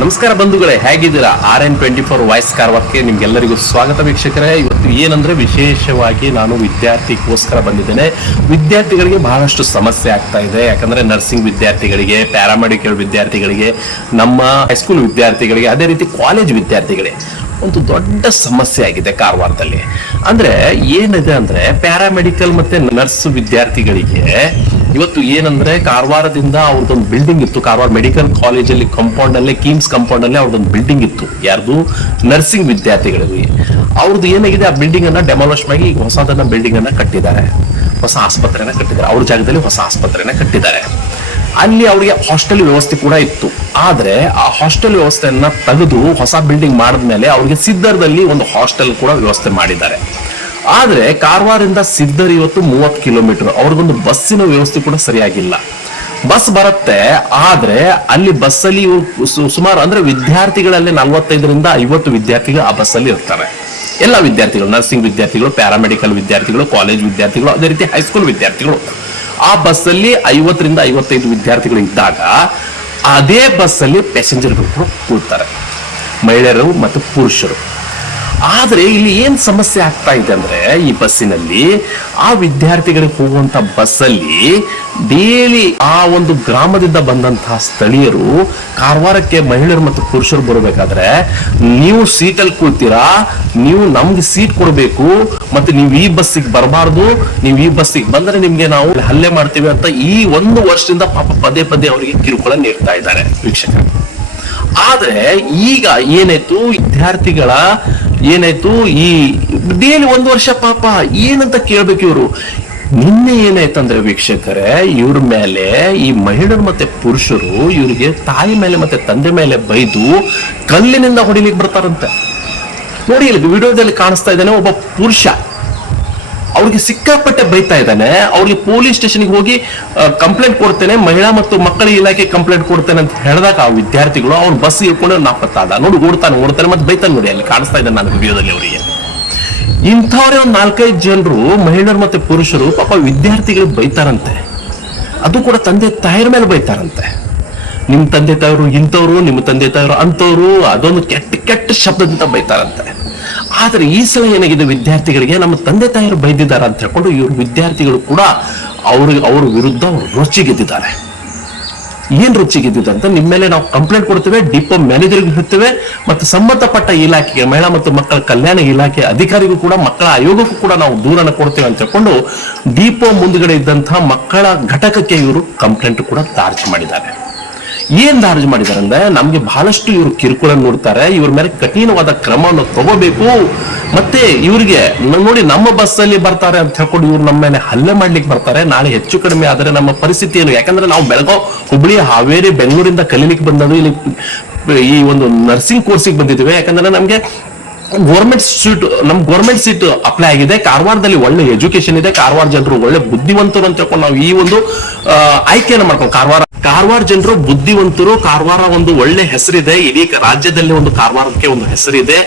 ನಮಸ್ಕಾರ ಬಂಧುಗಳೇ, ಹೇಗಿದ್ದೀರಾ? R N twenty four voice ಕಾರ್ವಾರ್ಗೆ ನಿಮ್ಗೆಲ್ಲರಿಗೂ ಸ್ವಾಗತ ವೀಕ್ಷಕರೇ. ಇವತ್ತು ಏನಂದ್ರೆ ವಿಶೇಷವಾಗಿ ನಾನು ವಿದ್ಯಾರ್ಥಿಗೋಸ್ಕರ ಬಂದಿದ್ದೇನೆ. ವಿದ್ಯಾರ್ಥಿಗಳಿಗೆ ಬಹಳಷ್ಟು ಸಮಸ್ಯೆ ಆಗ್ತಾ ಇದೆ. ಯಾಕಂದ್ರೆ ನರ್ಸಿಂಗ್ ವಿದ್ಯಾರ್ಥಿಗಳಿಗೆ ಪ್ಯಾರಾಮೆಡಿಕಲ್ ವಿದ್ಯಾರ್ಥಿಗಳಿಗೆ, ನಮ್ಮ ಹೈಸ್ಕೂಲ್ ವಿದ್ಯಾರ್ಥಿಗಳಿಗೆ, ಅದೇ ರೀತಿ ಕಾಲೇಜ್ ವಿದ್ಯಾರ್ಥಿಗಳಿಗೆ ಒಂದು ದೊಡ್ಡ ಸಮಸ್ಯೆ ಆಗಿದೆ ಕಾರವಾರದಲ್ಲಿ. ಅಂದ್ರೆ ಏನಿದೆ ಅಂದ್ರೆ ಪ್ಯಾರಾಮೆಡಿಕಲ್ ಮತ್ತೆ ನರ್ಸ್ ವಿದ್ಯಾರ್ಥಿಗಳಿಗೆ ಇವತ್ತು ಏನಂದ್ರೆ ಕಾರವಾರದಿಂದ ಅವ್ರದ್ದೊಂದು ಬಿಲ್ಡಿಂಗ್ ಇತ್ತು. ಕಾರವಾರ ಮೆಡಿಕಲ್ ಕಾಲೇಜಲ್ಲಿ ಕಾಂಪೌಂಡ್ ಅಲ್ಲೇ ಕೀಮ್ಸ್ ಕಾಂಪೌಂಡ್ ಅಲ್ಲೇ ಅವ್ರದ್ದೊಂದು ಬಿಲ್ಡಿಂಗ್ ಇತ್ತು. ಯಾರ್ದು? ನರ್ಸಿಂಗ್ ವಿದ್ಯಾರ್ಥಿಗಳಿಗೆ ಅವ್ರದ್ದು ಏನಾಗಿದೆ? ಆ ಬಿಲ್ಡಿಂಗ್ ಅನ್ನ ಡೆಮಾಲಿಷ್ ಮಾಡಿ ಈಗ ಹೊಸದನ್ನ ಬಿಲ್ಡಿಂಗ್ ಅನ್ನ ಕಟ್ಟಿದ್ದಾರೆ. ಹೊಸ ಆಸ್ಪತ್ರೆನ ಕಟ್ಟಿದ್ದಾರೆ. ಅವ್ರ ಜಾಗದಲ್ಲಿ ಹೊಸ ಆಸ್ಪತ್ರೆನ ಕಟ್ಟಿದ್ದಾರೆ. ಅಲ್ಲಿ ಅವರಿಗೆ ಹಾಸ್ಟೆಲ್ ವ್ಯವಸ್ಥೆ ಕೂಡ ಇತ್ತು. ಆದ್ರೆ ಆ ಹಾಸ್ಟೆಲ್ ವ್ಯವಸ್ಥೆಯನ್ನ ತೆಗೆದು ಹೊಸ ಬಿಲ್ಡಿಂಗ್ ಮಾಡಿದ್ಮೇಲೆ ಅವ್ರಿಗೆ ಸಿದ್ಧರ್ದಲ್ಲಿ ಒಂದು ಹಾಸ್ಟೆಲ್ ಕೂಡ ವ್ಯವಸ್ಥೆ ಮಾಡಿದ್ದಾರೆ. ಆದ್ರೆ ಕಾರವಾರದಿಂದ ಸಿದ್ದರ್ ಇವತ್ತು ಮೂವತ್ತು ಕಿಲೋಮೀಟರ್. ಅವ್ರಿಗೊಂದು ಬಸ್ಸಿನ ವ್ಯವಸ್ಥೆ ಕೂಡ ಸರಿಯಾಗಿಲ್ಲ. ಬಸ್ ಬರುತ್ತೆ, ಆದ್ರೆ ಅಲ್ಲಿ ಬಸ್ಸಲ್ಲಿ ಸುಮಾರು ಅಂದ್ರೆ ವಿದ್ಯಾರ್ಥಿಗಳಲ್ಲಿ ನಲ್ವತ್ತೈದರಿಂದ ಐವತ್ತು ವಿದ್ಯಾರ್ಥಿಗಳು ಆ ಬಸ್ಸಲ್ಲಿ ಇರ್ತಾರೆ. ಎಲ್ಲ ವಿದ್ಯಾರ್ಥಿಗಳು, ನರ್ಸಿಂಗ್ ವಿದ್ಯಾರ್ಥಿಗಳು, ಪ್ಯಾರಾಮೆಡಿಕಲ್ ವಿದ್ಯಾರ್ಥಿಗಳು, ಕಾಲೇಜ್ ವಿದ್ಯಾರ್ಥಿಗಳು, ಅದೇ ರೀತಿ ಹೈಸ್ಕೂಲ್ ವಿದ್ಯಾರ್ಥಿಗಳು. ಆ ಬಸ್ಸಲ್ಲಿ ಐವತ್ತರಿಂದ ಐವತ್ತೈದು ವಿದ್ಯಾರ್ಥಿಗಳು ಇದ್ದಾಗ ಅದೇ ಬಸ್ಸಲ್ಲಿ ಪ್ಯಾಸೆಂಜರ್ಗಳು ಕೂಡ ಕೂರ್ತಾರೆ. ಮಹಿಳೆಯರು ಮತ್ತು ಪುರುಷರು. ಆದ್ರೆ ಇಲ್ಲಿ ಏನ್ ಸಮಸ್ಯೆ ಆಗ್ತಾ ಇದೆ ಅಂದ್ರೆ ಈ ಬಸ್ಸಿನಲ್ಲಿ ಆ ವಿದ್ಯಾರ್ಥಿಗಳಿಗೆ ಹೋಗುವಂತ ಬಸ್ಸಲ್ಲಿ ಡೇಲಿ ಆ ಒಂದು ಗ್ರಾಮದಿಂದ ಬಂದಂತಹ ಸ್ಥಳೀಯರು, ಕಾರವಾರಕ್ಕೆ ಮಹಿಳೆಯರು ಮತ್ತು ಪುರುಷರು ಬರಬೇಕಾದ್ರೆ ನೀವು ಸೀಟಲ್ಲಿ ಕೂತೀರಾ? ನೀವು ನಮ್ಗೆ ಸೀಟ್ ಕೊಡಬೇಕು ಮತ್ತೆ ನೀವು ಈ ಬಸ್ಸಿಗೆ ಬರಬಾರ್ದು, ನೀವು ಈ ಬಸ್ಸಿಗೆ ಬಂದ್ರೆ ನಿಮ್ಗೆ ನಾವು ಹಲ್ಲೆ ಮಾಡ್ತೀವಿ ಅಂತ ಈ ಒಂದು ವರ್ಷದಿಂದ ಪಾಪ ಪದೇ ಪದೇ ಅವರಿಗೆ ಕಿರುಕುಳ ನೀಡ್ತಾ ಇದ್ದಾರೆ. ವೀಕ್ಷಕರು. ಆದ್ರೆ ಈಗ ಏನಾಯ್ತು, ವಿದ್ಯಾರ್ಥಿಗಳ ಏನಾಯ್ತು, ಈ ಡೇಲಿ ಒಂದು ವರ್ಷ ಪಾಪ, ಏನಂತ ಕೇಳ್ಬೇಕು ಇವರು. ನಿನ್ನೆ ಏನಾಯ್ತಂದ್ರೆ ವೀಕ್ಷಕರೇ, ಇವ್ರ ಮೇಲೆ ಈ ಮಹಿಳೆಯರು ಮತ್ತೆ ಪುರುಷರು ಇವರಿಗೆ ತಾಯಿ ಮೇಲೆ ಮತ್ತೆ ತಂದೆ ಮೇಲೆ ಬೈದು ಕಲ್ಲಿನಿಂದ ಹೊಡಿಲಿಕ್ಕೆ ಬರ್ತಾರಂತೆ. ನೋಡಿ ಇಲ್ಲಿ ವಿಡಿಯೋದಲ್ಲಿ ಕಾಣಿಸ್ತಾ ಇದ್ದಾನೆ ಒಬ್ಬ ಪುರುಷ. ಅವ್ರಿಗೆ ಸಿಕ್ಕಾಪಟ್ಟೆ ಬೈತಾ ಇದ್ದಾನೆ. ಅವ್ರಿಗೆ ಪೊಲೀಸ್ ಸ್ಟೇಷನ್ಗೆ ಹೋಗಿ ಕಂಪ್ಲೇಂಟ್ ಕೊಡ್ತೇನೆ. ಮಹಿಳಾ ಮತ್ತು ಮಕ್ಕಳ ಇಲಾಖೆ ಕಂಪ್ಲೇಂಟ್ ಕೊಡ್ತೇನೆ ಅಂತ ಹೇಳಿದಾಗ ಆ ವಿದ್ಯಾರ್ಥಿಗಳು ಅವ್ನು ಬಸ್ ಇಟ್ಕೊಂಡು ನಾಪತ್ತಾದ. ನೋಡಿ, ಓಡ್ತಾನೆ ಓಡ್ತಾನೆ ಮತ್ತೆ ಬೈತಾನೆ ನೋಡಿ, ಅಲ್ಲಿ ಕಾಣಿಸ್ತಾ ಇದ್ದಾನೆ ನಾನು ವಿಡಿಯೋದಲ್ಲಿ ಅವರಿಗೆ. ಇಂಥವ್ರೆ ಒಂದು ನಾಲ್ಕೈದು ಜನರು ಮಹಿಳೆಯರು ಮತ್ತೆ ಪುರುಷರು ಪಾಪ ವಿದ್ಯಾರ್ಥಿಗಳು ಬೈತಾರಂತೆ. ಅದು ಕೂಡ ತಂದೆ ತಾಯಿರ ಮೇಲೆ ಬೈತಾರಂತೆ. ನಿಮ್ಮ ತಂದೆ ತಾಯರು ಇಂಥವ್ರು, ನಿಮ್ಮ ತಂದೆ ತಾಯರು ಅಂಥವ್ರು, ಅದೊಂದು ಕೆಟ್ಟ ಕೆಟ್ಟ ಶಬ್ದದಿಂದ ಬೈತಾರಂತೆ. ಆದ್ರೆ ಈ ಸಲ ಏನಾಗಿದೆ ವಿದ್ಯಾರ್ಥಿಗಳಿಗೆ, ನಮ್ಮ ತಂದೆ ತಾಯಿಯರು ಬೈದಿದ್ದಾರೆ ಅಂತ ಹೇಳ್ಕೊಂಡು ಇವರು ವಿದ್ಯಾರ್ಥಿಗಳು ಕೂಡ ಅವ್ರಿಗೆ ಅವ್ರ ವಿರುದ್ಧ ಏನು ಏನ್ ರುಚಿಗೆದ್ದಿದೆ ಅಂತ ನಿಮ್ಮ ಮೇಲೆ ನಾವು ಕಂಪ್ಲೇಂಟ್ ಕೊಡ್ತೇವೆ ಡಿಪೋ ಮ್ಯಾನೇಜರ್ಗೆ ಹೇಳ್ತೇವೆ, ಮತ್ತು ಸಂಬಂಧಪಟ್ಟ ಇಲಾಖೆಗೆ, ಮಹಿಳಾ ಮತ್ತು ಮಕ್ಕಳ ಕಲ್ಯಾಣ ಇಲಾಖೆ ಅಧಿಕಾರಿಗೂ ಕೂಡ, ಮಕ್ಕಳ ಆಯೋಗಕ್ಕೂ ಕೂಡ ನಾವು ದೂರನ ಕೊಡ್ತೇವೆ ಅಂತ ಹೇಳ್ಕೊಂಡು ಡಿಪೋ ಮುಂದ್ಗಡೆ ಇದ್ದಂತಹ ಮಕ್ಕಳ ಘಟಕಕ್ಕೆ ಇವರು ಕಂಪ್ಲೇಂಟ್ ಕೂಡ ದಾರ್ಜ್ ಮಾಡಿದ್ದಾರೆ. ಏನ್ ಧಾರ್ಜ್ ಮಾಡಿದಾರೆ ಅಂದ್ರೆ ನಮ್ಗೆ ಬಹಳಷ್ಟು ಇವರು ಕಿರುಕುಳ ನೋಡ್ತಾರೆ, ಇವ್ರ ಮೇಲೆ ಕಠಿಣವಾದ ಕ್ರಮವನ್ನು ತಗೋಬೇಕು. ಮತ್ತೆ ಇವರಿಗೆ ನೋಡಿ ನಮ್ಮ ಬಸ್ ಅಲ್ಲಿ ಬರ್ತಾರೆ ಅಂತ ಹೇಳ್ಕೊಂಡು ಇವ್ರು ನಮ್ಮ ಮೇಲೆ ಹಲ್ಲೆ ಮಾಡ್ಲಿಕ್ಕೆ ಬರ್ತಾರೆ. ನಾಳೆ ಹೆಚ್ಚು ಕಡಿಮೆ ಆದ್ರೆ ನಮ್ಮ ಪರಿಸ್ಥಿತಿ ಏನು? ಯಾಕಂದ್ರೆ ನಾವು ಬೆಳಗಾವ್, ಹುಬ್ಳಿ, ಹಾವೇರಿ, ಬೆಂಗಳೂರಿಂದ ಕಲೀಲಿಕ್ಕೆ ಬಂದದ್ದು ಇಲ್ಲಿ ಈ ಒಂದು ನರ್ಸಿಂಗ್ ಕೋರ್ಸಿಗೆ ಬಂದಿದ್ದೇವೆ. ಯಾಕಂದ್ರೆ ನಮ್ಗೆ ಗೌರ್ಮೆಂಟ್ ಸೀಟ್ ನಮ್ ಗೌರ್ಮೆಂಟ್ ಸೀಟ್ ಅಪ್ಲೈ ಆಗಿದೆ. ಕಾರವಾರದಲ್ಲಿ ಒಳ್ಳೆ ಎಜುಕೇಶನ್ ಇದೆ. ಕಾರವಾರ ಜನರು ಒಳ್ಳೆ ಬುದ್ಧಿವಂತರು ಅಂತ ಹೇಳ್ಕೊಂಡು ನಾವು ಈ ಒಂದು ಆಯ್ಕೆಯನ್ನು ಮಾಡ್ಕೊಂಡು ಕಾರವಾರ ಕಾರವಾರ ಜನರು ಬುದ್ಧಿವಂತರು, ಕಾರವಾರ ಒಂದು ಒಳ್ಳೆ ಹೆಸರಿದೆ. ಇಡೀ ರಾಜ್ಯದಲ್ಲಿ ಒಂದು ಕಾರವಾರಕ್ಕೆ ಒಂದು ಹೆಸರಿದೆ.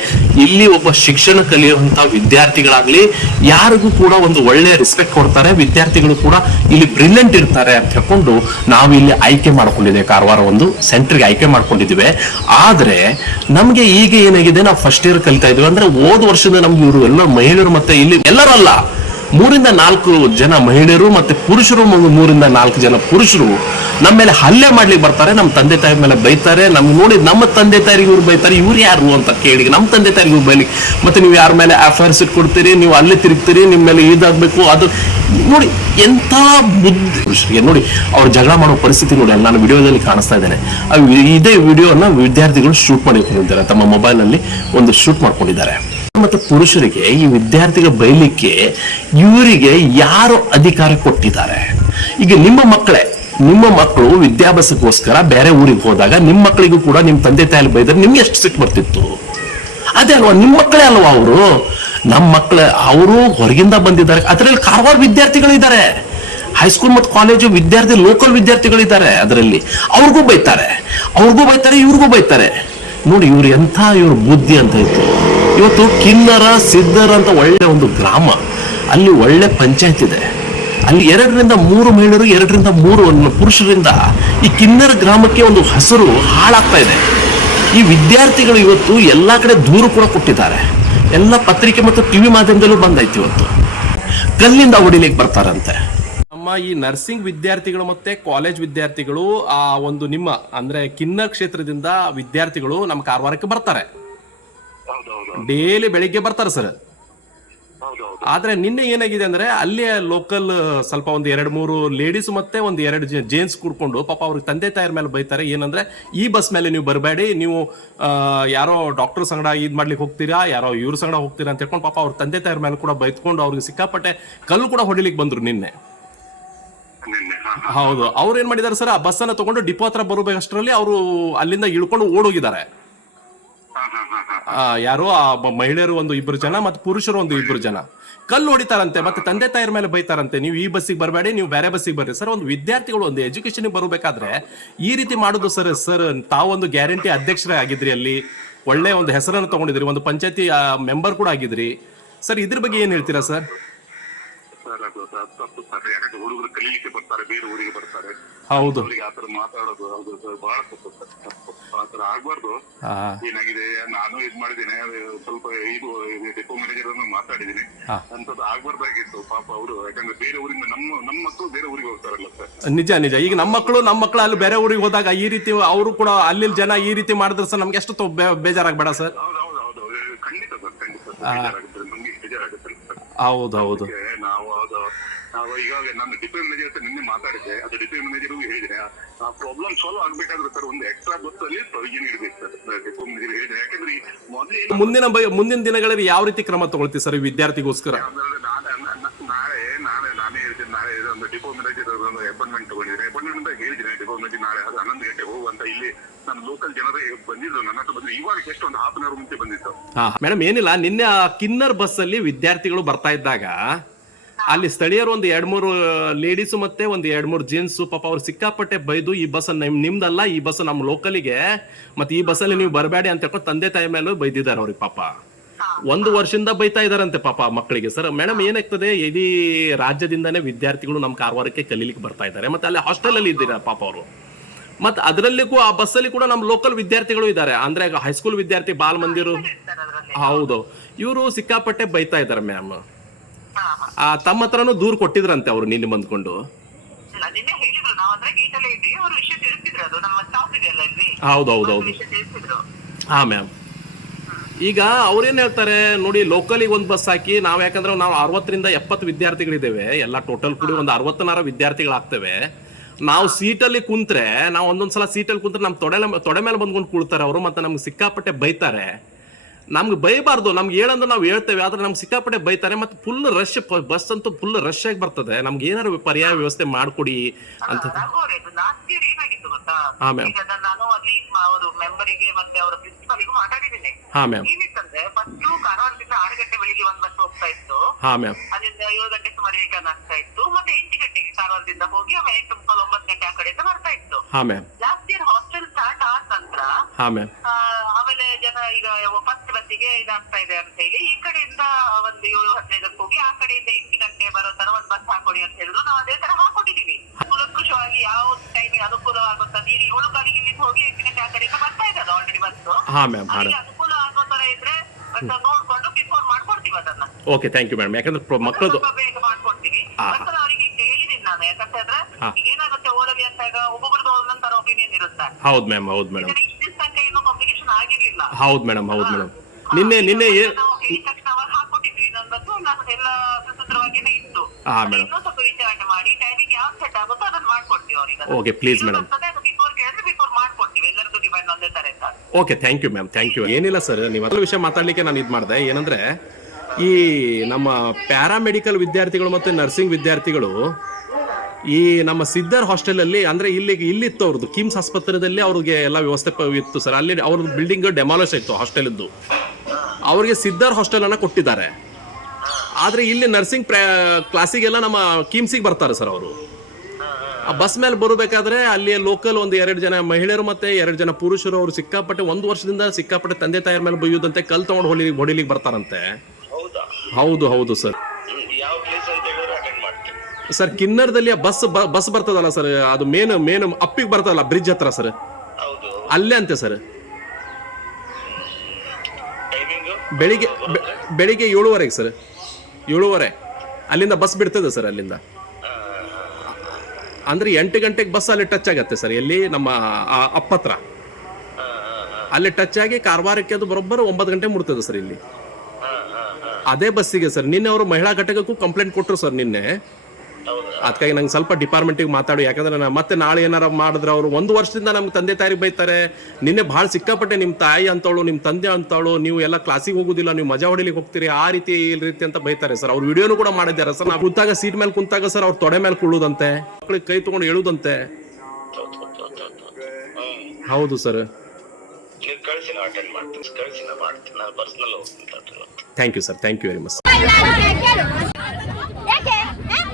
ಇಲ್ಲಿ ಒಬ್ಬ ಶಿಕ್ಷಣ ಕಲಿಯುವಂತ ವಿದ್ಯಾರ್ಥಿಗಳಾಗ್ಲಿ, ಯಾರಿಗೂ ಕೂಡ ಒಂದು ಒಳ್ಳೆ ರೆಸ್ಪೆಕ್ಟ್ ಕೊಡ್ತಾರೆ. ವಿದ್ಯಾರ್ಥಿಗಳು ಕೂಡ ಇಲ್ಲಿ ಬ್ರಿಲಿಯಂಟ್ ಇರ್ತಾರೆ ಅಂತ ಹೇಳ್ಕೊಂಡು ನಾವು ಇಲ್ಲಿ ಆಯ್ಕೆ ಮಾಡ್ಕೊಂಡಿದ್ದೇವೆ ಕಾರವಾರ ಒಂದು ಸೆಂಟರ್ಗೆ ಆಯ್ಕೆ ಮಾಡ್ಕೊಂಡಿದ್ದೀವಿ. ಆದ್ರೆ ನಮ್ಗೆ ಈಗ ಏನಾಗಿದೆ, ನಾವು ಫಸ್ಟ್ ಇಯರ್ ಕಲಿತಾ ಇದೀವಿ. ಅಂದ್ರೆ ಹೋದ ವರ್ಷದ ನಮ್ಗೆ ಇವರು ಎಲ್ಲ ಮಹಿಳೆಯರು ಮತ್ತೆ ಇಲ್ಲಿ ಎಲ್ಲರಲ್ಲ. ಮೂರಿಂದ ನಾಲ್ಕು ಜನ ಮಹಿಳೆಯರು ಮತ್ತೆ ಪುರುಷರು ಮೂರಿಂದ ನಾಲ್ಕು ಜನ ಪುರುಷರು ನಮ್ಮ ಮೇಲೆ ಹಲ್ಲೆ ಮಾಡ್ಲಿಕ್ಕೆ ಬರ್ತಾರೆ, ನಮ್ಮ ತಂದೆ ತಾಯಿ ಮೇಲೆ ಬೈತಾರೆ ನಮ್ಗೆ ನೋಡಿ ನಮ್ಮ ತಂದೆ ತಾಯಿಗೆ ಇವ್ರು ಬೈತಾರೆ, ಇವ್ರು ಯಾರು ಅಂತ ಕೇಳಿ ನಮ್ಮ ತಂದೆ ತಾಯಿಗೆ ಇವ್ರು ಬೈಲಿ. ಮತ್ತೆ ನೀವು ಯಾರ ಮೇಲೆ ಆಫರ್ ಕೊಡ್ತೀರಿ, ನೀವು ಅಲ್ಲೇ ತಿರುಗ್ತೀರಿ, ನಿಮ್ಮ ಮೇಲೆ ಇದಾಗಬೇಕು, ಅದು ನೋಡಿ ಎಂಥ ಬುದ್ಧಿ ಪುರುಷರಿಗೆ. ನೋಡಿ, ಅವ್ರು ಜಗಳ ಮಾಡೋ ಪರಿಸ್ಥಿತಿ ನೋಡಿ ನಾನು ವಿಡಿಯೋದಲ್ಲಿ ಕಾಣಿಸ್ತಾ ಇದ್ದೇನೆ. ಇದೇ ವಿಡಿಯೋನ ವಿದ್ಯಾರ್ಥಿಗಳು ಶೂಟ್ ಮಾಡಿಕೊಂಡಿದ್ದಾರೆ ತಮ್ಮ ಮೊಬೈಲಲ್ಲಿ ಒಂದು ಶೂಟ್ ಮಾಡ್ಕೊಂಡಿದ್ದಾರೆ. ಮತ್ತೆ ಪುರುಷರಿಗೆ, ಈ ವಿದ್ಯಾರ್ಥಿಗೆ ಬೈಲಿಕ್ಕೆ ಇವರಿಗೆ ಯಾರು ಅಧಿಕಾರ ಕೊಟ್ಟಿದ್ದಾರೆ? ಈಗ ನಿಮ್ಮ ಮಕ್ಕಳೇ, ನಿಮ್ಮ ಮಕ್ಕಳು ವಿದ್ಯಾಭ್ಯಾಸಕ್ಕೋಸ್ಕರ ಬೇರೆ ಊರಿಗೆ ಹೋದಾಗ ನಿಮ್ಮ ಮಕ್ಕಳಿಗೂ ಕೂಡ ನಿಮ್ಮ ತಂದೆ ತಾಯಿ ಬೈದ್ರೆ ನಿಮ್ಗೆ ಎಷ್ಟು ಸಿಟ್ಟು ಬರ್ತಿತ್ತು? ಅದೇ ಅಲ್ವಾ, ನಿಮ್ಮ ಮಕ್ಕಳೇ ಅಲ್ವಾ ಅವರು? ನಮ್ಮ ಮಕ್ಕಳ, ಅವರು ಹೊರಗಿಂದ ಬಂದಿದ್ದಾರೆ. ಅದರಲ್ಲಿ ಕಾರವಾರ ವಿದ್ಯಾರ್ಥಿಗಳಿದ್ದಾರೆ. ಹೈಸ್ಕೂಲ್ ಮತ್ತು ಕಾಲೇಜು ವಿದ್ಯಾರ್ಥಿ ಲೋಕಲ್ ವಿದ್ಯಾರ್ಥಿಗಳಿದ್ದಾರೆ ಅದರಲ್ಲಿ. ಅವ್ರಿಗೂ ಬೈತಾರೆ. ಅವ್ರಿಗೂ ಬೈತಾರೆ, ಇವ್ರಿಗೂ ಬೈತಾರೆ. ನೋಡಿ, ಇವ್ರು ಎಂಥ, ಇವ್ರ ಬುದ್ಧಿ ಅಂತ ಇತ್ತು ಇವತ್ತು ಕಿನ್ನರ, ಸಿದ್ದರ ಅಂತ ಒಳ್ಳೆ ಒಂದು ಗ್ರಾಮ. ಅಲ್ಲಿ ಒಳ್ಳೆ ಪಂಚಾಯತ್ ಇದೆ. ಅಲ್ಲಿ ಎರಡರಿಂದ ಮೂರು ಮಹಿಳೆಯರು, ಎರಡರಿಂದ ಮೂರು ಪುರುಷರಿಂದ ಈ ಕಿನ್ನರ ಗ್ರಾಮಕ್ಕೆ ಒಂದು ಹೆಸರು ಹಾಳಾಗ್ತಾ ಇದೆ. ಈ ವಿದ್ಯಾರ್ಥಿಗಳು ಇವತ್ತು ಎಲ್ಲ ಕಡೆ ದೂರು ಕೂಡ ಕೊಟ್ಟಿದ್ದಾರೆ. ಎಲ್ಲ ಪತ್ರಿಕೆ ಮತ್ತು ಟಿವಿ ಮಾಧ್ಯಮದಲ್ಲೂ ಬಂದಾಯ್ತು ಇವತ್ತು. ಕಲ್ಲಿಂದ ಹೊಡಿಲಿಕ್ಕೆ ಬರ್ತಾರಂತೆ. ನಮ್ಮ ಈ ನರ್ಸಿಂಗ್ ವಿದ್ಯಾರ್ಥಿಗಳು ಮತ್ತೆ ಕಾಲೇಜ್ ವಿದ್ಯಾರ್ಥಿಗಳು, ಆ ಒಂದು ನಿಮ್ಮ ಅಂದ್ರೆ ಕಿನ್ನರ್ ಕ್ಷೇತ್ರದಿಂದ ವಿದ್ಯಾರ್ಥಿಗಳು ನಮ್ಮ ಕಾರವಾರಕ್ಕೆ ಬರ್ತಾರೆ. ಡೈಲಿ ಬೆಳಿಗ್ಗೆ ಬರ್ತಾರೆ ಸರ್. ಆದ್ರೆ ನಿನ್ನೆ ಏನಾಗಿದೆ ಅಂದ್ರೆ ಅಲ್ಲಿಯ ಲೋಕಲ್ ಸ್ವಲ್ಪ ಒಂದು ಎರಡ್ ಮೂರು ಲೇಡೀಸ್ ಮತ್ತೆ ಒಂದು ಎರಡು ಜೇನ್ಸ್ ಕೂಡ್ಕೊಂಡು ಪಾಪ ಅವ್ರಿಗೆ ತಂದೆ ತಾಯಿ ಮೇಲೆ ಬೈತಾರೆ. ಏನಂದ್ರೆ ಈ ಬಸ್ ಮೇಲೆ ನೀವು ಬರಬೇಡಿ ನೀವು ಯಾರೋ ಡಾಕ್ಟರ್ ಸಂಗಡ ಇದ್ ಮಾಡ್ಲಿಕ್ಕೆ ಹೋಗ್ತೀರಾ ಯಾರೋ ಇವ್ರ ಸಂಗಡ ಹೋಗ್ತೀರಾ ಅಂತ ಹೇಳ್ಕೊಂಡು ಪಾಪ ಅವ್ರ ತಂದೆ ತಾಯಿ ಮೇಲೆ ಕೂಡ ಬೈತ್ಕೊಂಡು ಅವ್ರಿಗೆ ಸಿಕ್ಕಾಪಟ್ಟೆ ಕಲ್ಲು ಕೂಡ ಹೊಡಿಲಿಕ್ಕೆ ಬಂದ್ರು ನಿನ್ನೆ. ಹೌದು. ಅವ್ರು ಏನ್ ಮಾಡಿದಾರೆ ಸರ್? ಆ ಬಸ್ ಅನ್ನ ತಗೊಂಡು ಡಿಪೋ ಹತ್ರ ಬರಬೇಕಷ್ಟರಲ್ಲಿ ಅವರು ಅಲ್ಲಿಂದ ಇಳ್ಕೊಂಡು ಓಡೋಗಿದ್ದಾರೆ. ಯಾರೋ ಆ ಮಹಿಳೆಯರು ಒಂದು ಇಬ್ಬರು ಜನ ಮತ್ತೆ ಪುರುಷರು ಒಂದು ಇಬ್ಬರು ಜನ. ಕಲ್ಲು ಹೊಡಿತಾರಂತೆ, ಮತ್ತೆ ತಂದೆ ತಾಯಿರ ಮೇಲೆ ಬೈತಾರಂತೆ. ನೀವು ಈ ಬಸ್ಸಿಗೆ ಬರಬೇಡಿ, ನೀವು ಬೇರೆ ಬಸ್ಸಿಗೆ ಬರ್ರಿ. ಸರ್, ಒಂದು ವಿದ್ಯಾರ್ಥಿಗಳು, ಒಂದು ಎಜುಕೇಶನ್ ಬರಬೇಕಾದ್ರೆ ಈ ರೀತಿ ಮಾಡುದು ಸರ್ ಸರ್, ತಾವೊಂದು ಗ್ಯಾರಂಟಿ ಅಧ್ಯಕ್ಷರೇ ಆಗಿದ್ರಿ ಅಲ್ಲಿ. ಒಳ್ಳೆ ಒಂದು ಹೆಸರನ್ನು ತಗೊಂಡಿದ್ರಿ, ಒಂದು ಪಂಚಾಯತಿ ಮೆಂಬರ್ ಕೂಡ ಆಗಿದ್ರಿ. ಸರ್, ಇದ್ರ ಬಗ್ಗೆ ಏನ್ ಹೇಳ್ತೀರಾ ಸರ್? ಅದು. ತಪ್ಪು ಸರ್. ಯಾಕಂದ್ರೆ ಹುಡುಗರು ಕಲೀಲಿಕ್ಕೆ ಬರ್ತಾರೆ ಬೇರೆ ಊರಿಗೆ ಬರ್ತಾರೆ. ಹೌದು. ಅವರಿಗೆ ಆತರ ಮಾತಾಡೋದು ಹೌದು ಸರ್ ಬಹಳ ತಪ್ಪು ಸರ್. ತಪ್ಪು. ಆತರ ಆಗ್ಬಾರ್ದು. ಏನಾಗಿದೆ? ನಾನು ಇದ್ ಮಾಡಿದ್ದೇನೆ. ಸ್ವಲ್ಪ ಇದು ಡಿಪೋ ಮ್ಯಾನೇಜರ್ ಅನ್ನು ಮಾತಾಡಿದ್ದೀನಿ. ಅಂತದ್ದು ಆಗ್ಬಾರ್ದಾಗಿತ್ತು. ಪಾಪ ಅವರು. ಯಾಕಂದ್ರೆ ಬೇರೆ ಊರಿಂದ ನಮ್ಮ ನಮ್ಮ ಮಕ್ಕಳು ಬೇರೆ ಊರಿಗೆ ಹೋಗ್ತಾರಲ್ಲ ಸರ್. ನಿಜ ನಿಜ. ಈಗ ನಮ್ಮ ಮಕ್ಕಳು ನಮ್ಮ ಮಕ್ಕಳು ಅಲ್ಲಿ ಬೇರೆ ಊರಿಗೆ ಹೋದಾಗ ಈ ರೀತಿ ಅವರು ಕೂಡ ಅಲ್ಲಿ ಜನ ಈ ರೀತಿ ಮಾಡಿದ್ರೆ ಸರ್ ನಮ್ಗೆ ಎಷ್ಟು ಬೇಜಾರಾಗ್ಬೇಡ ಸರ್? ಹೌದು ಹೌದು ಹೌದು. ಖಂಡಿತ ಸರ್ ಖಂಡಿತ ಬೇಜಾರಾಗುತ್ತೆ. ನಮ್ಗೆ ಬೇಜಾರಾಗುತ್ತೆ ಹೌದು ಹೌದು. ನಾವು ಈಗಾಗಲೇ ನಾನು ಡಿಪೋ ಮ್ಯಾನೇಜರ್ ಹತ್ರ ನಿನ್ನೆ ಮಾತಾಡಿದೆ ಅದು ಡಿಪೋ ಮ್ಯಾನೇಜರ್ ಹೇಳಿದ್ರೆ ಆ ಪ್ರಾಬ್ಲಮ್ ಸಾಲ್ವ್ ಆಗ್ಬೇಕಾದ್ರೆ ಸರ್ ಒಂದು ಎಕ್ಸ್ಟ್ರಾ ಬಸ್ ಅಲ್ಲಿ ಪ್ರೊವಿಷನ್ ಇಡಬೇಕು ಸರ್ ಡಿಪೋ ಮ್ಯಾನೇಜರ್ ಹೇಳಿದ್ರೆ. ಯಾಕಂದ್ರೆ ಈ ಮೊದಲೇ ಮುಂದಿನ ಮುಂದಿನ ದಿನಗಳಲ್ಲಿ ಯಾವ ರೀತಿ ಕ್ರಮ ತಗೊಳ್ತೀವಿ ಸರ್ ಈ ವಿದ್ಯಾರ್ಥಿಗೋಸ್ಕರ? ನಾಳೆ ನಾಳೆ ನಾನೇ ಹೇಳ್ತೀನಿ. ನಾಳೆ ಒಂದು ಡಿಪೋ ಮ್ಯಾನೇಜರ್ ಅಪಾಯಿಂಟ್ಮೆಂಟ್ ತಗೊಂಡಿದ್ರೆ ಅಪಾಯಿಂಟ್ಮೆಂಟ್ ಅಂತ ಹೇಳಿದ್ದೀನಿ ಡಿಪೋ ಮ್ಯಾನೇಜರ್ ನಾಳೆ ಅದು ಹನ್ನೊಂದು ಗಂಟೆ ಹೋಗುವಂತ ಇಲ್ಲಿ ನಮ್ಮ ಲೋಕಲ್ ಜನರೇ ಬಂದಿದ್ರು ನನ್ನ ಹತ್ರ ಬಂದ್ರು ಇವಾಗ ಎಷ್ಟು ಒಂದು ಹಾಫ್ ಅನ್ ಅವರ್ ಮುಂಚೆ ಬಂದಿತ್ತು. ಮೇಡಮ್ ಏನಿಲ್ಲ ನಿನ್ನೆ ಆ ಕಿನ್ನರ್ ಬಸ್ ಅಲ್ಲಿ ವಿದ್ಯಾರ್ಥಿಗಳು ಬರ್ತಾ ಇದ್ದಾಗ ಅಲ್ಲಿ ಸ್ಥಳೀಯರು ಒಂದು ಎರಡ್ ಮೂರು ಲೇಡೀಸ್ ಮತ್ತೆ ಒಂದು ಎರಡ್ ಮೂರು ಜೀನ್ಸ್ ಪಾಪ ಅವ್ರು ಸಿಕ್ಕಾಪಟ್ಟೆ ಬೈದು ಈ ಬಸ್ ನಿಮ್ ನಿಮ್ದಲ್ಲ ಈ ಬಸ್ ನಮ್ಮ ಲೋಕಲಿಗೆ ಮತ್ತೆ ಈ ಬಸ್ಸಲ್ಲಿ ನೀವು ಬರಬೇಡಿ ಅಂತ ಹೇಳ್ಕೊಂಡು ತಂದೆ ತಾಯಿ ಮೇಲೆ ಬೈದಿದ್ದಾರೆ ಅವ್ರಿಗೆ ಪಾಪ. ಒಂದು ವರ್ಷದಿಂದ ಬೈತಾ ಇದಾರಂತೆ ಪಾಪ ಮಕ್ಕಳಿಗೆ ಸರ್ ಮೇಡಮ್ ಏನಾಗ್ತದೆ ಇಡೀ ರಾಜ್ಯದಿಂದಾನೇ ವಿದ್ಯಾರ್ಥಿಗಳು ನಮ್ಮ ಕಾರವಾರಕ್ಕೆ ಕಲೀಲಿಕ್ಕೆ ಬರ್ತಾ ಇದ್ದಾರೆ. ಮತ್ತೆ ಅಲ್ಲಿ ಹಾಸ್ಟೆಲ್ ಅಲ್ಲಿ ಇದ್ದೀರಾ ಪಾಪ ಅವರು? ಮತ್ತೆ ಅದರಲ್ಲಿಗೂ ಆ ಬಸ್ಸಲ್ಲಿ ಕೂಡ ನಮ್ಮ ಲೋಕಲ್ ವಿದ್ಯಾರ್ಥಿಗಳು ಇದ್ದಾರೆ. ಅಂದ್ರೆ ಹೈಸ್ಕೂಲ್ ವಿದ್ಯಾರ್ಥಿ ಬಾಲ್ ಮಂದಿರು. ಹೌದು. ಇವರು ಸಿಕ್ಕಾಪಟ್ಟೆ ಬೈತಾ ಇದ್ದಾರೆ ಮ್ಯಾಮ್ ಆ ತಮ್ಮ ಹತ್ರನೂ ದೂರ ಕೊಟ್ಟಿದ್ರಂತೆ ಅವ್ರು ನಿನ್ನೆ ಬಂದ್ಕೊಂಡು. ನಿನ್ನೆ ಹೇಳಿದ್ರು ನಾವ್ ಅಂದ್ರೆ ಗೇಟ್ ಅಲ್ಲೇ ಇದ್ವಿ ಅವರು ವಿಷಯ ತಿಳಿಸಿದ್ರು ಅದು ನಮ್ಮ ಸ್ಟಾಫ್ ಇದೆಯಲ್ಲ ಇಲ್ಲಿ. ಹೌದು ಹೌದು ಅವ್ರು ಹೌದು. ವಿಷಯ ತಿಳಿಸಿದ್ರು ಹಾ ಮ್ಯಾಮ್ ಈಗ ಅವ್ರೇನ್ ಹೇಳ್ತಾರೆ ನೋಡಿ ಲೋಕಲಿಗೆ ಒಂದು ಬಸ್ ಹಾಕಿ ನಾವ್ ಯಾಕಂದ್ರೆ ನಾವು ಅರವತ್ತರಿಂದ ಎಪ್ಪತ್ತು ವಿದ್ಯಾರ್ಥಿಗಳಿದ್ದೇವೆ ಎಲ್ಲ ಟೋಟಲ್ ಕೂಡಿ ಒಂದು ಅರವತ್ತನಾರ ವಿದ್ಯಾರ್ಥಿಗಳಾಗ್ತೇವೆ. ನಾವು ಸೀಟಲ್ಲಿ ಕುಂತ್ರೆ ನಾವು ಒಂದೊಂದ್ಸಲ ಸೀಟಲ್ಲಿ ಕುಂತ್ರೆ ನಮ್ ತೊಡೆ ತೊಡೆ ಮೇಲೆ ಬಂದ್ಕೊಂಡು ಕುಳ್ತಾರೆ ಅವರು ಮತ್ತೆ ನಮ್ಗೆ ಸಿಕ್ಕಾಪಟ್ಟೆ ಬೈತಾರೆ. ನಮ್ಗೆ ಬೈಬಾರ್ದು ನಮ್ಗೆ ಹೇಳಂದ್ರೆ ನಾವು ಹೇಳ್ತೇವೆ ಆದ್ರೆ ನಮ್ಗೆ ಸಿಕ್ಕಾಪಟ್ಟೆ ಬೈತಾರೆ ಮತ್ತೆ ಫುಲ್ ರಶ್ ಬಸ್ ಅಂತೂ ಫುಲ್ ರಶ್ ಆಗಿ ಬರ್ತದೆ. ನಮ್ಗೆ ಏನಾರು ಪರ್ಯಾಯ ವ್ಯವಸ್ಥೆ ಮಾಡ್ಕೊಡಿ ಅಂತ. ಹಾ ಮ್ಯಾಮ್ ನಾನು- ಅಲ್ಲಿ ಅವರು ಮೆಂಬರಿಗೆ ಮತ್ತೆ ಅವರ ಪ್ರಿನ್ಸಿಪಾಲಿಗೂ ಮಾತಾಡಿದ್ದೀನಿ. ಹಾ ಮ್ಯಾಮ್ ಏನಿತ್ತಂದ್ರೆ ಫಸ್ಟ್ ಕಾರವಾರದಿಂದ ಆರು ಗಂಟೆ ಬೆಳಿಗ್ಗೆ ಒಂದ್ ಬಸ್ ಹೋಗ್ತಾ ಇತ್ತು. ಹಾ ಮ್ಯಾಮ್ ಅಲ್ಲಿಂದ ಏಳು ಗಂಟೆ ಸುಮಾರು ರಿಟರ್ನ್ ಆಗ್ತಾ ಇತ್ತು. ಮತ್ತೆ ಎಂಟು ಗಂಟೆಗೆ ಕಾರವಾರದಿಂದ ಹೋಗಿ ಆಮೇಲೆ ಎಂಟು ಮುಕ್ಕಾಲು ಒಂಬತ್ತು ಗಂಟೆ ಆ ಕಡೆಯಿಂದ ಬರ್ತಾ ಇತ್ತು. ಹಾ ma'am last year hostel start ಆದ ನಂತರ ಹಾ ಮ್ಯಾಮ್ ಬಸ್ಸಿಗೆ ಇದಾಗ್ತಾ ಇದೆ ಅಂತ ಹೇಳಿ ಈ ಕಡೆಯಿಂದ ಒಂದು ಏಳು ಹದಿನೈದಕ್ಕೆ ಹೋಗಿ ಆ ಕಡೆಯಿಂದ ಎಂಟು ಗಂಟೆ ಬರೋ ತರ ಒಂದ್ ಬಸ್ ಹಾಕೊಡಿ ಅಂತ ಹೇಳಿದ್ರು. ನಾವು ಅದೇ ತರ ಹಾಕೊಂಡಿದೀವಿ. ಕುಲಕೃಷವಾಗಿ ಯಾವ ಟೈಮಿಗೆ ಅನುಕೂಲವಾಗುತ್ತ ನೀರು ಏಳು ಕಾಲಿಗೆ ಇಲ್ಲಿ ಹೋಗಿ ಎಂಟು ಗಂಟೆ ಆ ಕಡೆಯಿಂದ ಬರ್ತಾ ಇದೆ ಆಲ್ರೆಡಿ ಬಸ್ ಅನುಕೂಲ ಆಗೋ ತರ ಇದ್ರೆ ನೋಡ್ಕೊಂಡು ಬಿಫೋರ್ ಮಾಡ್ಕೊಡ್ತೀವಿ ಅದನ್ನ. ಓಕೆ ಥ್ಯಾಂಕ್ ಯು ಮೇಡಮ್ ಯಾಕಂದ್ರೆ ಮಕ್ಕಳದು ಬೇಗ ಮಾಡ್ಕೊಡ್ತೀವಿ. ಅವರಿಗೆ ಹೇಳಿದೀನಿ ನಾನು ಯಾಕಂತಂದ್ರೆ ಏನಾಗುತ್ತೆ ಓದಲಿ ಅಂತ ಒಬ್ಬೊಬ್ರದ್ದು ಒಂದೊಂದರ ಒಪಿನಿಯನ್ ಇರುತ್ತೆ. ಹೌದು ಮ್ಯಾಮ್ ಹೌದು ಮೇಡಮ್ ಇಷ್ಟಿನ ತನಕ ಏನೋ ಕಾಂಪ್ಲಿಕೇಶನ್ ಆಗಿರ್ಲಿಲ್ಲ. ಹೌದು ಮೇಡಮ್ ಹೌದು ಮೇಡಮ್ ನಿನ್ನೆ ನಿನ್ನೆ ಏ- ನಾವು ಹೇಳಿದ ತಕ್ಷಣ ಅವಾಗ ಹಾಕೊಟ್ಟಿದ್ವಿ ಇನ್ನೊಂದತ್ತು ನಾನು ಎಲ್ಲ ಸುಸೂತ್ರವಾಗಿನೇ ಇತ್ತು. ಹಾ, ಅದು madam. ಇನ್ನೂ ಸ್ವಲ್ಪ ವಿಚಾರಣೆ ಮಾಡಿ ಟೈಮಿಂಗ್ ಯಾವ್ದು ಸೆಟ್ ಆಗುತ್ತೋ ಅದನ್ನ ಮಾಡ್ಕೊಡ್ತೀವಿ ಅವ್ರಿಗೆ Okay, please, madam. ಬಿಫೋರ್ ಕೇಳಿದ್ರೆ ಬಿಫೋರ್ ಮಾಡ್ಕೊಡ್ತೀವಿ. ಎಲ್ಲರದ್ದು ಡಿಮ್ಯಾಂಡ್ ಒಂದೇ ತರ ಇದ್ದಾರೆ okay thank you ma'am thank you ಏನಿಲ್ಲ ಸರ್ ನೀವು ಅದರ ವಿಷಯ ಮಾತಾಡ್ಲಿಕ್ಕೆ ನಾನು ಇದು ಮಾಡಿದೆ. ಏನಂದ್ರೆ ಈ ನಮ್ಮ ಪ್ಯಾರಾಮೆಡಿಕಲ್ ವಿದ್ಯಾರ್ಥಿಗಳು ಮತ್ತು ನರ್ಸಿಂಗ್ ವಿದ್ಯಾರ್ಥಿಗಳು ಈ ನಮ್ಮ ಸಿದ್ಧರ್ ಹಾಸ್ಟೆಲಲ್ಲಿ ಅಂದ್ರೆ ಇಲ್ಲಿ ಇಲ್ಲಿತ್ತು ಅವ್ರದ್ದು ಕಿಮ್ಸ್ ಆಸ್ಪತ್ರೆಯಲ್ಲಿ ಅವ್ರಿಗೆ ಎಲ್ಲ ವ್ಯವಸ್ಥೆ ಪ- ಇತ್ತು ಸರ್. ಅಲ್ಲಿ ಅವ್ರದ್ದು ಬಿಲ್ಡಿಂಗ್ ಡೆಮಾಲಿಷ್ ಆಯ್ತು ಹಾಸ್ಟೆಲ್ ಇದ್ದು ಅವ್ರಿಗೆ ಸಿದ್ಧರ್ ಹಾಸ್ಟೆಲ್ ಅನ್ನ ಕೊಟ್ಟಿದ್ದಾರೆ. ಆದ್ರೆ ಇಲ್ಲಿ ನರ್ಸಿಂಗ್ ಕ್ಲಾಸಿಗೆಲ್ಲ ನಮ್ಮ ಕಿಮ್ಸಿಗೆ ಬರ್ತಾರೆ ಸರ್ ಅವರು. ಆ ಬಸ್ ಮೇಲೆ ಬರಬೇಕಾದ್ರೆ ಅಲ್ಲಿ ಲೋಕಲ್ ಒಂದು ಎರಡು ಜನ ಮಹಿಳೆಯರು ಮತ್ತೆ ಎರಡು ಜನ ಪುರುಷರು ಅವರು ಸಿಕ್ಕಾಪಟ್ಟೆ ಒಂದು ವರ್ಷದಿಂದ ಸಿಕ್ಕಾಪಟ್ಟೆ ತಂದೆ ತಾಯಿಯ ಮೇಲೆ ಬೈಯುದಂತೆ ಕಲ್ ತಗೊಂಡು ಹೊಲಿ ಹೊಡಿಲಿಕ್ಕೆ ಬರ್ತಾರಂತೆ. ಹೌದಾ? ಹೌದು ಹೌದು ಸರ್. ಸರ್ ಕಿನ್ನರ್ದಲ್ಲಿ ಬಸ್ ಬಸ್ ಬರ್ತದಲ್ಲ ಸರ್ ಅದು ಮೇನ್ ಮೇನ್ ಅಪ್ಪಿಗೆ ಬರ್ತದಲ್ಲ ಬ್ರಿಡ್ಜ್ ಹತ್ರ ಸರ್. ಹೌದು ಅಲ್ಲೇ ಅಂತೆ ಸರ್. ಬೆಳಿಗ್ಗೆ ಬೆ- ಬೆಳಿಗ್ಗೆ ಏಳುವರೆಗೆ ಸರ್. ಏಳುವರೆ. ಅಲ್ಲಿಂದ ಬಸ್ ಬಿಡ್ತದೆ ಸರ್ ಅಲ್ಲಿಂದ. ಅಂದ್ರೆ ಎಂಟು ಗಂಟೆಗೆ ಬಸ್ ಅಲ್ಲಿ ಟಚ್ ಆಗತ್ತೆ ಸರ್ ಎಲ್ಲಿ ನಮ್ಮ ಆ ಅಪ್ಪತ್ರ ಅಲ್ಲಿ ಟಚ್ ಆಗಿ ಕಾರವಾರಕ್ಕೆ ಅದು ಬರೋಬ್ಬರ ಒಂಬತ್ತು ಗಂಟೆ ಮುಡ್ತದೆ ಸರ್ ಇಲ್ಲಿ. ಅದೇ ಬಸ್ಸಿಗೆ ಸರ್ ನಿನ್ನೆ ಅವರು ಮಹಿಳಾ ಘಟಕಕ್ಕೂ ಕಂಪ್ಲೇಂಟ್ ಕೊಟ್ಟರು ಸರ್ ನಿನ್ನೆ. ಅದಕ್ಕಾಗಿ ನಂಗೆ ಸ್ವಲ್ಪ ಡಿಪಾರ್ಟ್ಮೆಂಟಿಗೆ ಮಾತಾಡು ಯಾಕಂದ್ರೆ ನಾ ಮತ್ತೆ ನಾಳೆ ಏನಾರ ಮಾಡಿದ್ರೆ ಅವರು ಒಂದು ವರ್ಷದಿಂದ ನಮ್ಮ ತಂದೆ ತಾಯಿಗೆ ಬೈತಾರೆ ನಿನ್ನೆ ಭಾಳ ಸಿಕ್ಕಾಪಟ್ಟೆ ನಿಮ್ಮ ತಾಯಿ ಅಂತವಳು ನಿಮ್ಮ ತಂದೆ ಅಂತವಳು ನೀವು ಎಲ್ಲ ಕ್ಲಾಸಿಗೆ ಹೋಗೋದಿಲ್ಲ ನೀವು ಮಜಾ ಹೊಡಿಲಿಕ್ಕೆ ಹೋಗ್ತೀರಿ ಆ ರೀತಿ ಈ ರೀತಿ ಅಂತ ಬೈತಾರೆ ಸರ್. ಅವ್ರು ವಿಡಿಯೋನು ಕೂಡ ಮಾಡಿದ್ದಾರೆ ಸರ್. ನಾವು ಕುಂತಾಗ ಸೀಟ್ ಮೇಲೆ ಕುಂತಾಗ ಸರ್ ಅವ್ರು ತೊಡೆ ಮೇಲೆ ಕುಳ್ಳುದಂತೆ ಮಕ್ಳಿಗೆ ಕೈ ತಗೊಂಡು ಹೇಳುದಂತೆ. ಹೌದು ಸರ್. ನೀವು ಕಳಿಸಿ ನಾವು ಅಟೆಂಡ್ ಮಾಡ್ತೀನಿ ಕಳಿಸಿ ನಾವು ಮಾಡ್ತೀನಿ ನಾನು ಪರ್ಸನಲ್ ಹೋಗ್ತೀನಿ thank you sir thank you very much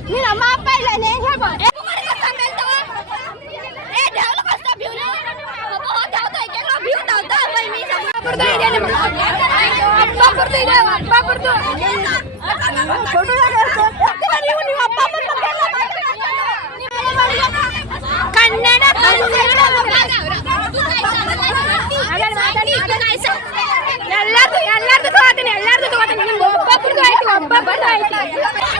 ನೀನ್ ಅಮ್ಮ ಅಪ್ಪ ಇಲ್ಲ ನೀನ್ ಹೇಳ್ಬೋದು ಕನ್ನಡ ಎಲ್ಲಾರ್ದು ಎಲ್ಲಾರ್ದು ತಗೋತೀನಿ ಎಲ್ಲಾರ್ದು ತಗೋತೀನಿ ನಿಮ್ಗೆ ಒಬ್ಬೊಬ್ರದ್ದು ಆಯ್ತು ಒಬ್ಬೊಬ್ರದ್ದು ಆಯ್ತು